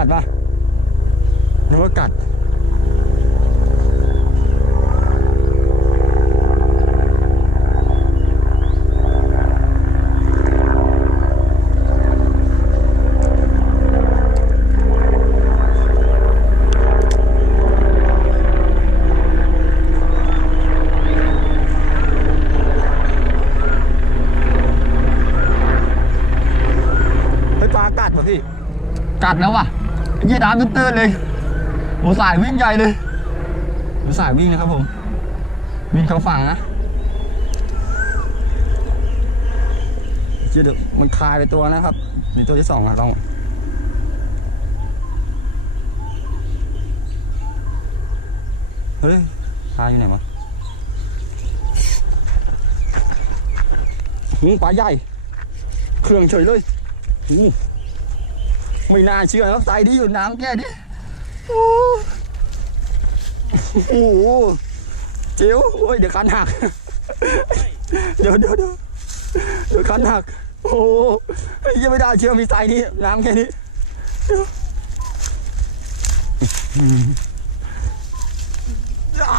กัดปะนึกว่ากัดกัดแล้วว่ะ ยี่ดามตื้นๆเลยโอ้สายวิ่งใหญ่เลยดูสายวิ่งนะครับผม วิ่งเข้าฝั่งนะเดี๋ยวมันคลายไปตัวนะครับในตัวที่สองอะลองเฮ้ยคลายอยู่ไหนวะหูปลาใหญ่ เครื่องเฉยเลยหู ไม่น่าเชื่อแล้วใส่ดีอยู่น้ำแค่นี้โอ้โหเจียวโอ้ยเดี๋ยวคันหัก เดี๋ยวเดี๋ยวเดี๋ยวเดี๋ยวคันหัก โอ้โหยังไม่ได้เชื่อมีไซส์นี้น้ำแค่นี้อืมอ่า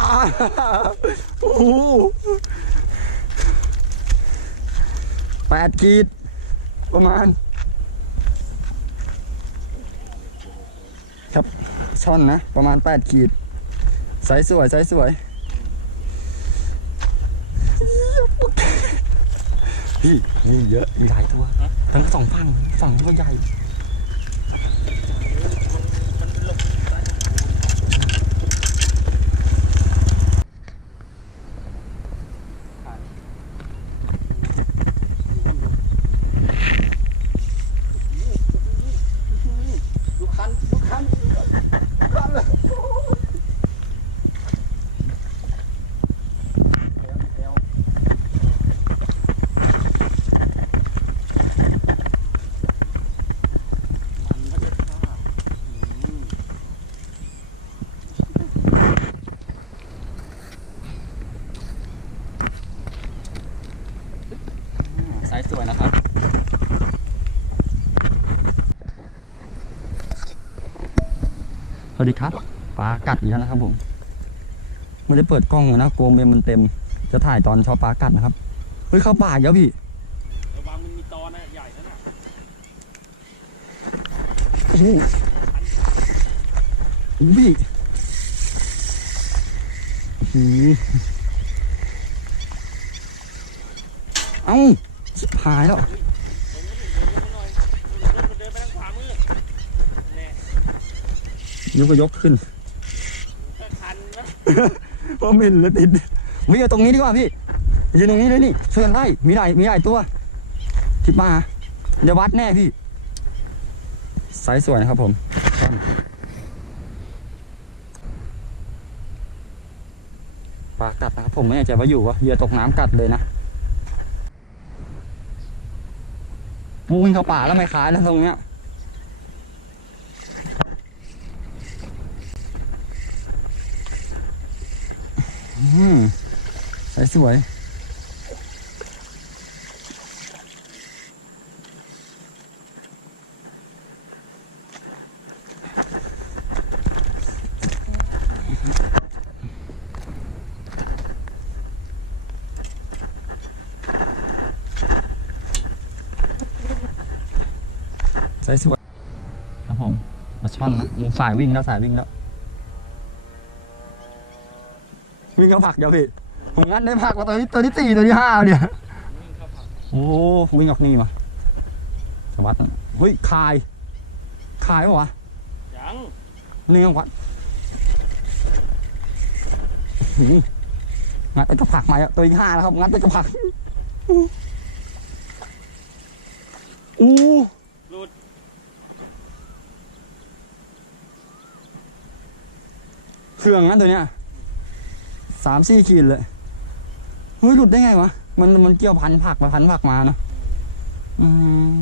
โอ้โหแปดกีดประมาณ ครับ ช่อนนะ ประมาณแปดขีดไซส์สวยไซส์สวย พี่นี่เยอะมีหลายตัว ทั้งสองฝั่งฝั่งก็ใหญ่ดูคันดูคันคันเลยไซ ส์สวยนะครับ สวัสดีครับปลากัดอีกแล้วนะครับผม ไม่ได้เปิดกล้องเลยนะกลัวเมมมันเต็ม จะถ่ายตอนชอบปลากัดนะครับ เฮ้ยเข้าป่าอีกแล้วพี่ระวังมันมีตอนนะใหญ่นั่นน่ะโอ้โหโอ้โหพี่โอ้โหเอ้าชิบ หายแล้วลงไม่ถึงเดินไม่หน่อยเดินเดินไปทางขวามือแน่ยกก็ยกขึ้นแค่คันนะเพราะมินเลยติดวิ่งเอาตรงนี้ดีกว่าพี่ยืนตรงนี้เลยนี่เชิญไล่มีหลายมีหลายตัวทิดมาเดี๋ยววัดแน่พี่ไซส์สวยนะครับผมช่อนปลากัดนะครับผมไม่แน่ใจว่าอยู่วะเหยื่อตกน้ำกัดเลยนะ ปูวิ่งเข้าป่าแล้วไม่ขายแล้วตรงเนี้ยอืมไซส์สวย ไซส์สวยครับผมมาช่อนนะมูสายวิ่งแล้วสายวิ่งแล้ว วิ่งเข้าผักเดี๋ยวพี่ผมงัดได้ผักมาตัวนี้ตัวที่สี่ตัวที่ห้าเนี่ยวิ่งเข้าผักโอ้โหวิ่งออกนี่มาสวัสดนะเฮ้ยคาย คายปะวะยังนี่ไงวัดอื้อหืองัดไปกับผักใหม่อะตัวที่ห้าแล้วครับงัดไปกับผักอู้ หลุด เค รื่องนั้นตัวเนี้ยสามสี่ขีดเลยเฮ้ยหลุดได้ไงวะ มันมันเกี่ยวพันผักมาพันผักมาเนาะอืม